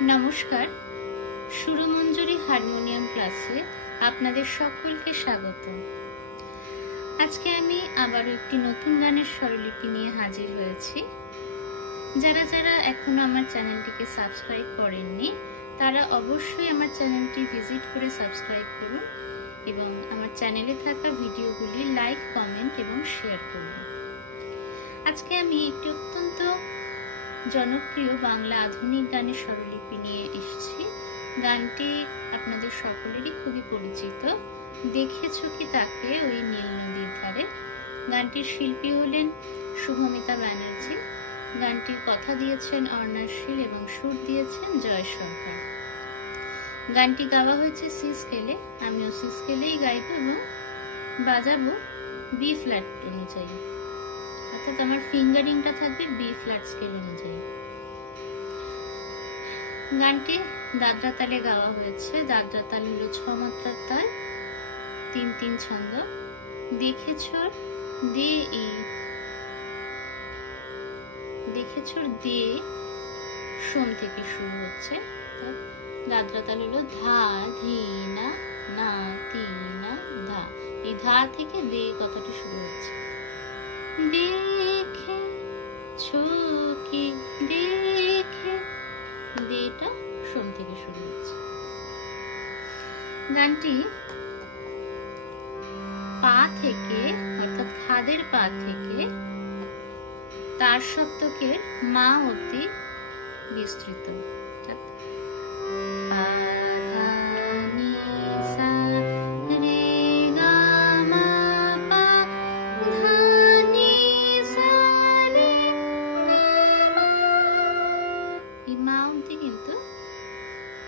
নমস্কার, সুরমঞ্জরি হারমোনিয়াম ক্লাসে আপনাদের সকলকে স্বাগত। আজকে আমি আবারও একটি নতুন গানের স্বরলিপি নিয়ে হাজির হয়েছি। যারা যারা এখনো আমার চ্যানেলটিকে সাবস্ক্রাইব করেননি তারা অবশ্যই আমার চ্যানেলটি ভিজিট করে সাবস্ক্রাইব করুন এবং আমার চ্যানেলে থাকা ভিডিওগুলি লাইক, কমেন্ট এবং শেয়ার করুন। আজকে আমি একটি অত্যন্ত জনপ্রিয় বাংলা আধুনিক গানের স্বরলিপি নিয়ে এসেছি। গানটি আপনাদের সকলেরই খুবই পরিচিত, দেখেছো কি তাকে ওই নীল নদীর ধারে। গানটির শিল্পী হলেন শুভমিতা ব্যানার্জি। গানটির কথা দিয়েছেন অর্ণার শীল এবং সুর দিয়েছেন জয় সরকার। গানটি গাওয়া হয়েছে সি স্কেলে, আমিও সি স্কেলেই গাইব এবং বাজাবো বি ফ্ল্যাট অনুযায়ী, অর্থাৎ আমার ফিঙ্গারিংটা থাকবে বি ফ্ল্যাট স্কেল অনুযায়ী। গানটি দাদরা তালে গাওয়া হয়েছে। দাদরা তাল হলো 6 মাত্রার তাল, 3-3 ছন্দ। দেখেছোর দে ই, দেখেছোর দে সোম থেকে শুরু হচ্ছে। দাদরা তাল হলো ধা ধি না না তি না ধা, এই ধা থেকে দে কথাটি শুরু হচ্ছে। দেখেছো কি, দেখে দেটা সোম থেকে শুরু হচ্ছে। গানটি পা থেকে অর্থাৎ খাদের পা থেকে তার সপ্তকের মা অবধি বিস্তৃত।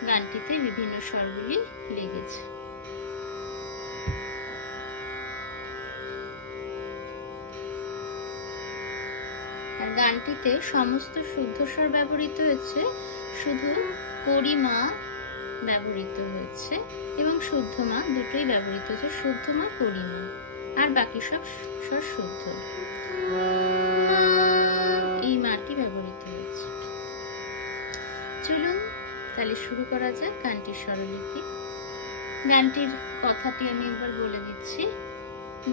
গানটিতে বিভিন্ন স্বরগুলি লেগেছে। আর গানটিতে সমস্ত শুদ্ধ স্বর ব্যবহৃত হয়েছে, শুধু করিমা ব্যবহৃত হয়েছে এবং শুদ্ধ মা দুটোই ব্যবহৃত হয়েছে, শুদ্ধ মা করিমা, আর বাকি সব স্বর শুদ্ধ। এই মাটি ব্যবহৃত হয়েছে। চলুন তাহলে শুরু করা যাক গানটির স্বরলিপি। গানটির কথাটি আমি একবার বলে দিচ্ছি।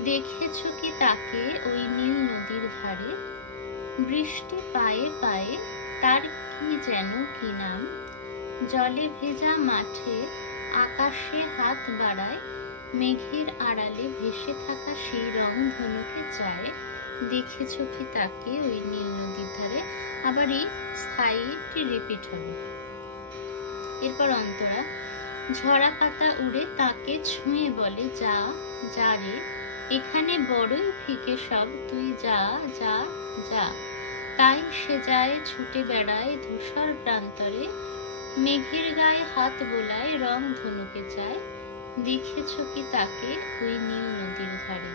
দেখেছো কি তাকে ওই নীল নদীর ধারে, বৃষ্টি পায়ে পায়ে তার কি যেন কি নাম, জলে ভেজা মাঠে আকাশে হাত বাড়ায়, মেঘের আড়ালে ভেসে থাকা সেই রং ধনুকে চায়। দেখেছো কি তাকে ওই নীল নদীর ধারে। আবার এই স্থায়ীটি রিপিট হবে। এরপর অন্তরা, ঝরা পাতা উড়ে তাকে ছুঁয়ে বলে যা যা রে, এখানে বড়ই ফিকে সব, তুই যা যা যা। তাই সে যায় ছুটে বেড়ায় ধূসর প্রান্তরে, মেঘের গায়ে হাত বোলায় রং ধনুকে চায়। দেখেছো কি তাকে ওই নীল নদীর ধারে।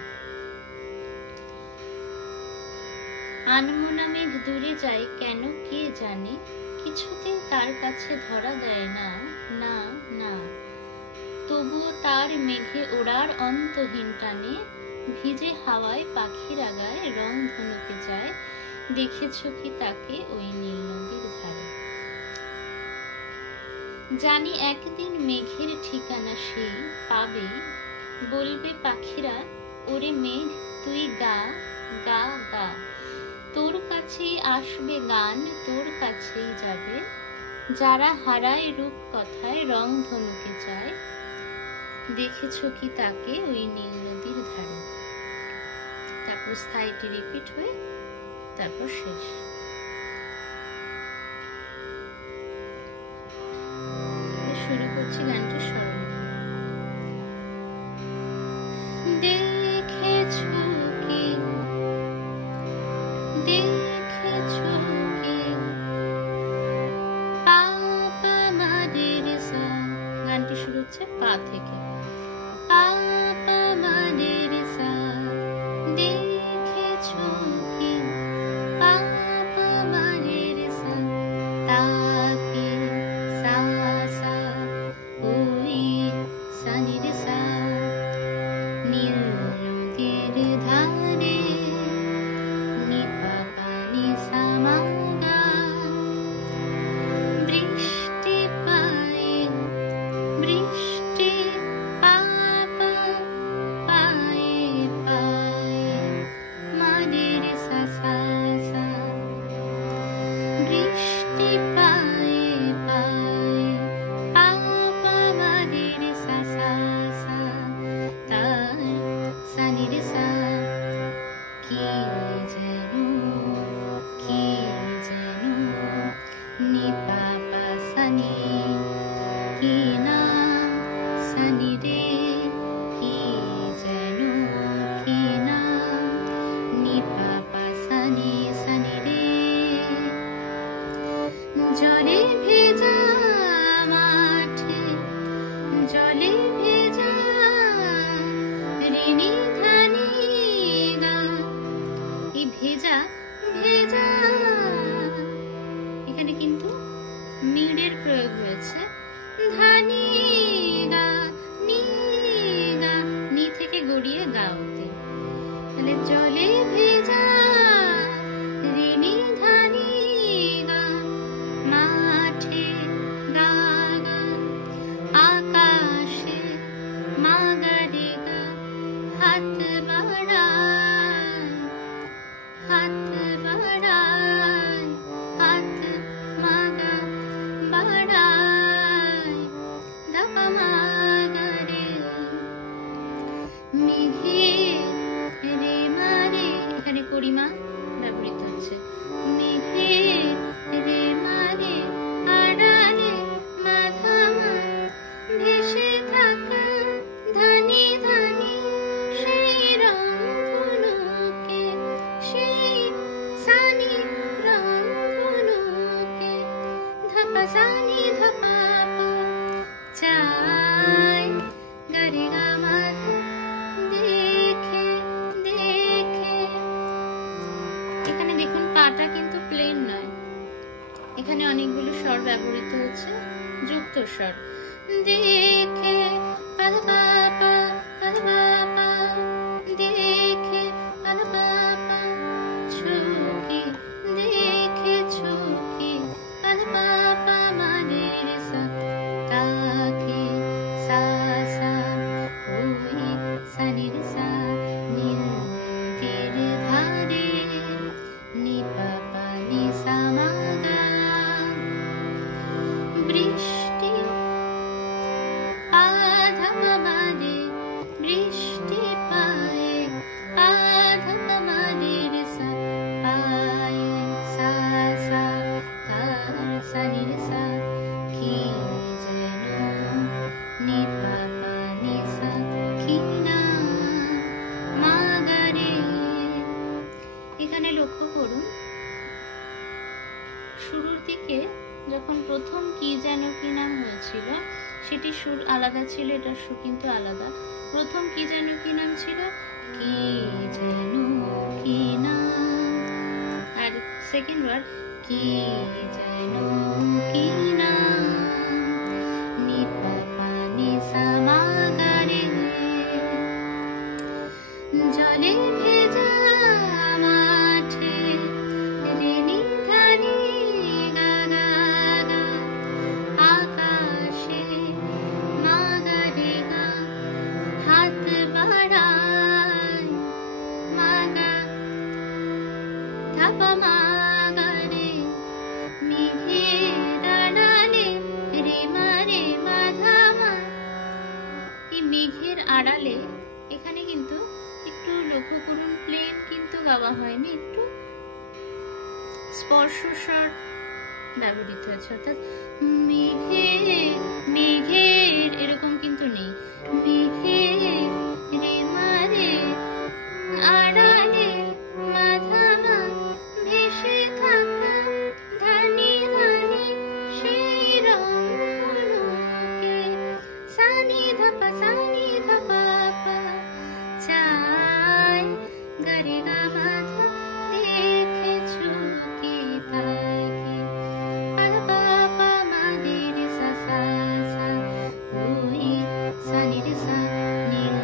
আনমনা মেঘ দূরে যায় কেন কে জানে, কিছুতেই তার কাছে ধরা দেয় না না না। তবুও তার মেঘে ওড়ার অন্তহীন টানে, ভিজে হাওয়ায় পাখির আগায় রং ধনুকে যায়। দেখেছো কি তাকে ওই নীল নদীর ধারে। জানি একদিন মেঘের ঠিকানা সেই পাবেই, বলবে পাখিরা ওরে মেঘ তুই গা গা গা। তোর কাছেই আসবে গান, তোর কাছেই যাবে, যারা হারায় রূপ কথায় রং ধনুকে চায়। দেখেছো কি তাকে ওই নীল নদীর ধারে। তারপর স্থায়ীটি রিপিট হয়ে তারপর শেষ। শুরু করছি গানটির স্বরলিপি। দেখেছো কি, দেখেছো কি পা পা মা রে রে সা। গানটি শুরু হচ্ছে পা থেকে, পা পা মা রে রে সা। দেখেছো কি পা পা মা রে রে সা, তাকে সা সা ওই সানি কি নাম সানি রে কি যেন কি নাম নি পাপা সানি সানি রে জলে ভেজা মাঠে জলে ভেজা ঋণী ধানি গা এই ভেজা ভেজা এখানে কিন্তু মিড়ের প্রয়োগ হয়েছে ধানি গা নি থেকে গড়িয়ে গা অবধি তাহলে জলে ভেজা ঋণী ধানি গা মাঠে গা গা আকাশে মাগারে গা হাত বাড়ায় হাত বাড়ায় হাত মাগা বাড়ায় ধাপা মাগারে মেঘে রে মারে এখানে পরিমা ব্যবহৃত হচ্ছে মেঘে রে মারে আড়ালে মাধামা ভেসে থাকা ধানি ধানি সেই রংধনুকে সেই সানি রংধনুকে ধাপা সানি ধাপা পা চাই গারে গা মাধা দেখে দেখে এখানে দেখুন পাটা কিন্তু প্লেন নয় এখানে অনেকগুলো স্বর ব্যবহৃত হচ্ছে যুক্ত স্বর দেখে পাধা পাপা পাধা পাপা দেখে পাধা পাপা ছুকি দেখে ছুকি পাধা পাপা মানে রে সা তাকে সা সা ওই সানি রে সা নীল তীর ধারে নি পাপা নি সা মা গা বৃষ্টি আধামারে বৃষ্টি পায়ে আধামারে রে সা পায়ে সা সা তার সানি রে সা কি যেন নি পাপা নি সা কি না মাগারে এখানে লক্ষ্য করুন শুরুর দিকে যখন প্রথম কি যেন কি নাম হয়েছিল সেটি সুর আলাদা ছিল এটার সুর কিন্তু আলাদা প্রথম কি যেন কি নাম ছিল কি যেন কি নাম আর সেকেন্ড ওয়ার্ড কি যেন কি নাম নি পাপা নি সা মা গা রে জলে ভেজা মাঠে ঋণী ধানি গা গা গা আকাশে মাগারে গা হাত বাড়ায় মাগা ধাপা মাগারে মেঘে দাঁড়ালে রে মারে মাধামা এই মেঘের আড়ালে এখানে কিন্তু একটু লক্ষ্য করুন প্লেন কিন্তু গাওয়া হয়নি একটু স্পর্শ স্বর ব্যবহৃত হয়েছে অর্থাৎ মেঘের এরকম কিন্তু নেই মেঘের রে মারে আড়ালে মাধামা ভেসে থাকা ধানি ধানি সেই রংধনুকে সানি ধাপা পা চাই গারে গা মাধা দেখে ছুকি তাকে পাধা পাপা মাদে রে সা সা সা ওই সানি রে সা নীল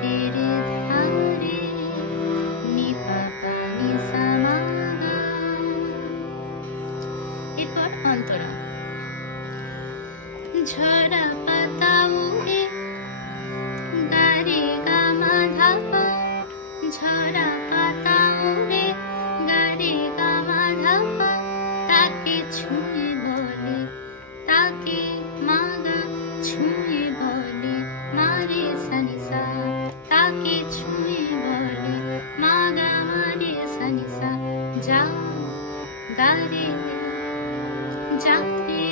তীর ধারে নি পাপা নি সা মা গা এরপর অন্তরা ঝরা পাতা উড়ে গারে গা মাধা পা ঝরা পাতা উড়ে গারে গা মাধা পা তাকে ছুঁয়ে বলে তাকে মাগা ছুঁয়ে বলে মারে সানি সা তাকে ছুঁয়ে বলে মাগা মারে সানি সা যাও গারে যাও রে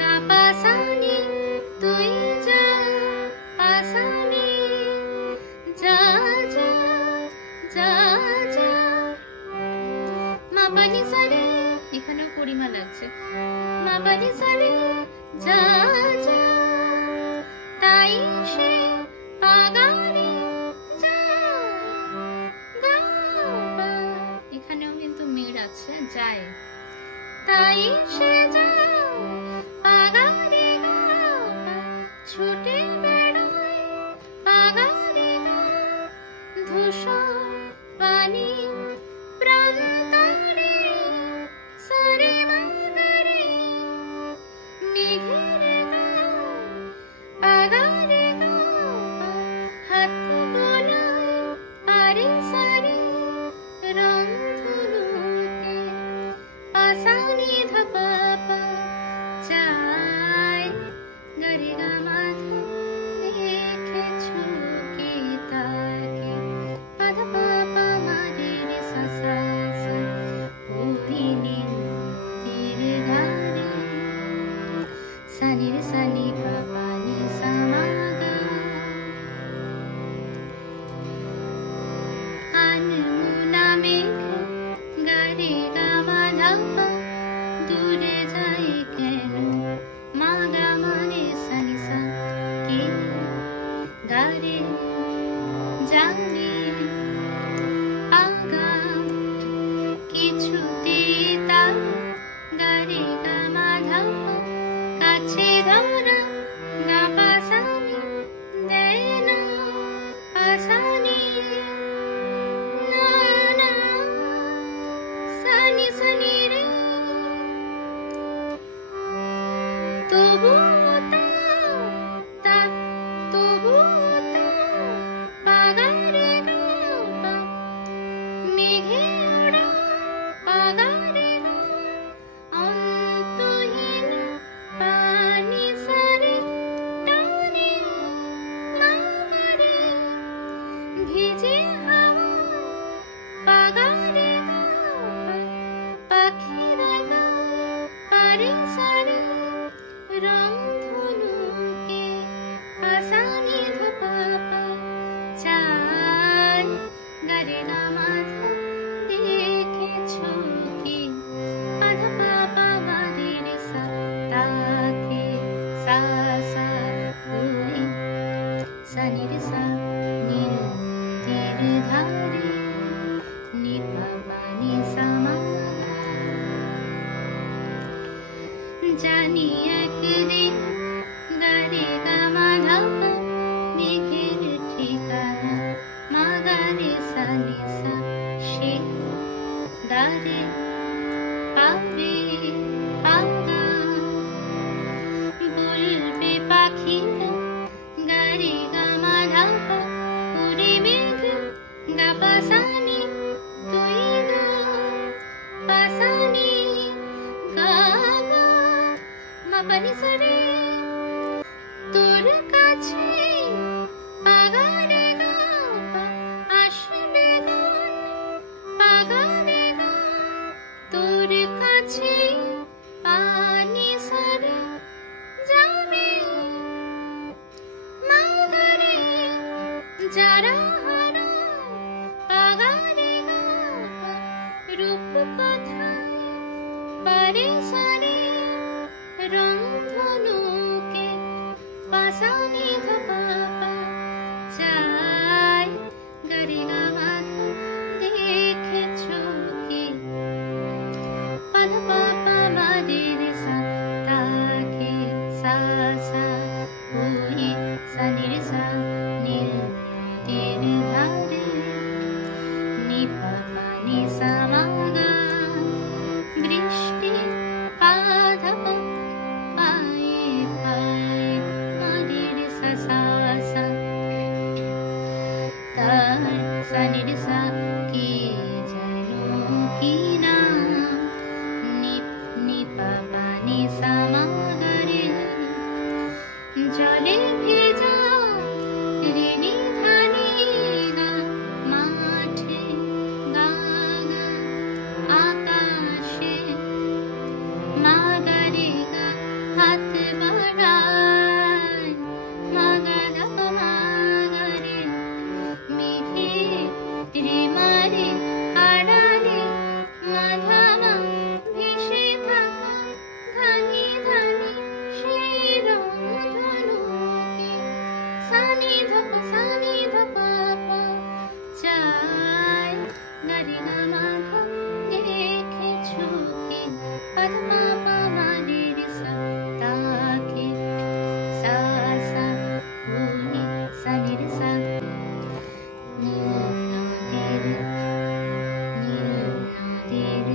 গা পা সা নি তুই যা পা সা নি যা যা যা যা মা পা নি সা রে, এখানেও পরিমা লাগছে, মা পা নি সা রে যা যা তাই সে পা গা রে যা গা পা, এখানেও কিন্তু মেয়ের আছে যায়, তাই সে যা পা গা রে গা পা ছুটে বেড়ায় পা গা রে গা ধূসর পানি প্রান্তরে সারে মাদারে মেঘের গা পা গা রে গা পা হাত বোলায় পারে সারে রংধনুতে পা সা নি ধা পা পা যায় গা রে গা মা ধা দেখেছো কি তাকে পা ধা পা পা মা রে রে সা সা সা ওই নীল তীরে ধারে সা নি রে সা নি পা পা নি সা মা গা আনমনা মেঘে গা রে গা মা ধা পা দূরে যায় কেন মা গা মা রে সা নি সা কে গা রে জানে আগা কিছুতে তার গা রে গা মা ধা পা কাছে ধরা গা পা সা নি দেয় না পা সা নি না না সা নি রে তবুও তা তবুও তা পা গা রে গা পা মেঘে ওড়া পা গা রে গা অন্তহীন পানি সারে টানে মা গা রে ভিজে হাওয়া পা গা রে গা পা পাখিরা গায় পারে সারে রংধনুকে পা সা নি ধা পা পা চাই গা রে গা মা ধা দেখেছো কি পা ধা পা পা মা রে রে সা তাকে সা সা ওই সা নি রে সা নীল তীর ধারে নি পা পা নি সা মা গা জানি একদিন গা রে গা মা ধা পা মেঘের ঠিকানা মা গা রে সা নি সা সে গা রে পাবে পা গা বলবে পাখিরা গা রে গা মা ধা পা উড়ে মেঘ গা পা সা নি তুই গা পা সা নি গা গা মা পা নি সা রে তোর কাছে পা গা রে গা পা আসবে গান পা গা রে গা তোর কাছে পানি সারে যাবে মা গা রে যারা হারা পা গা রে গা পা রূপ কথায় পারে সারে রংধনুকে পা সা নি ধা পা পা চাই গা রে গা মা ধা দেখেছো কি পা ধা পা পা মা রে রে সা তাকে সা সা ওই সা নি রে সা নীল তীর ধারে নি পা পা নি সা মা গা বৃষ্টি পা ধা পা পায়ে পায়ে মা রে রে সা সা সা তার সা নি রে সা কি যেন কি নাম নি নি পা পা নি সা মা গা রে জলে ভেজা ঋণী ধানে গা মাঠে গা গা আকাশে মা গা রে গা হাত মা পা মা রে রে সা তাকে সা সা নি সা নি রে সা নীল নদীর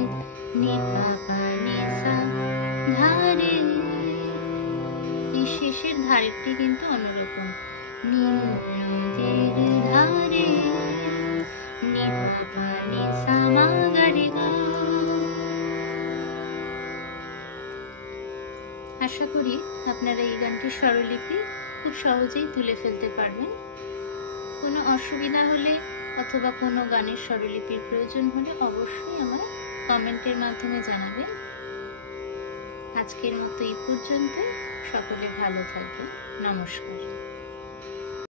নি পা পা নি সা ধারে। এই শেষের ধারেরটি কিন্তু অন্যরকম। নীল নদীর ধারে নি পা পা নি সা মা গা রে গা। আশা করি আপনারা এই গানটির স্বরলিপি খুব সহজেই তুলে ফেলতে পারবেন। কোনো অসুবিধা হলে অথবা কোনো গানের স্বরলিপির প্রয়োজন হলে অবশ্যই আমায় কমেন্টের মাধ্যমে জানাবেন। আজকের মতো এই পর্যন্ত। সকলে ভালো থাকবেন। নমস্কার।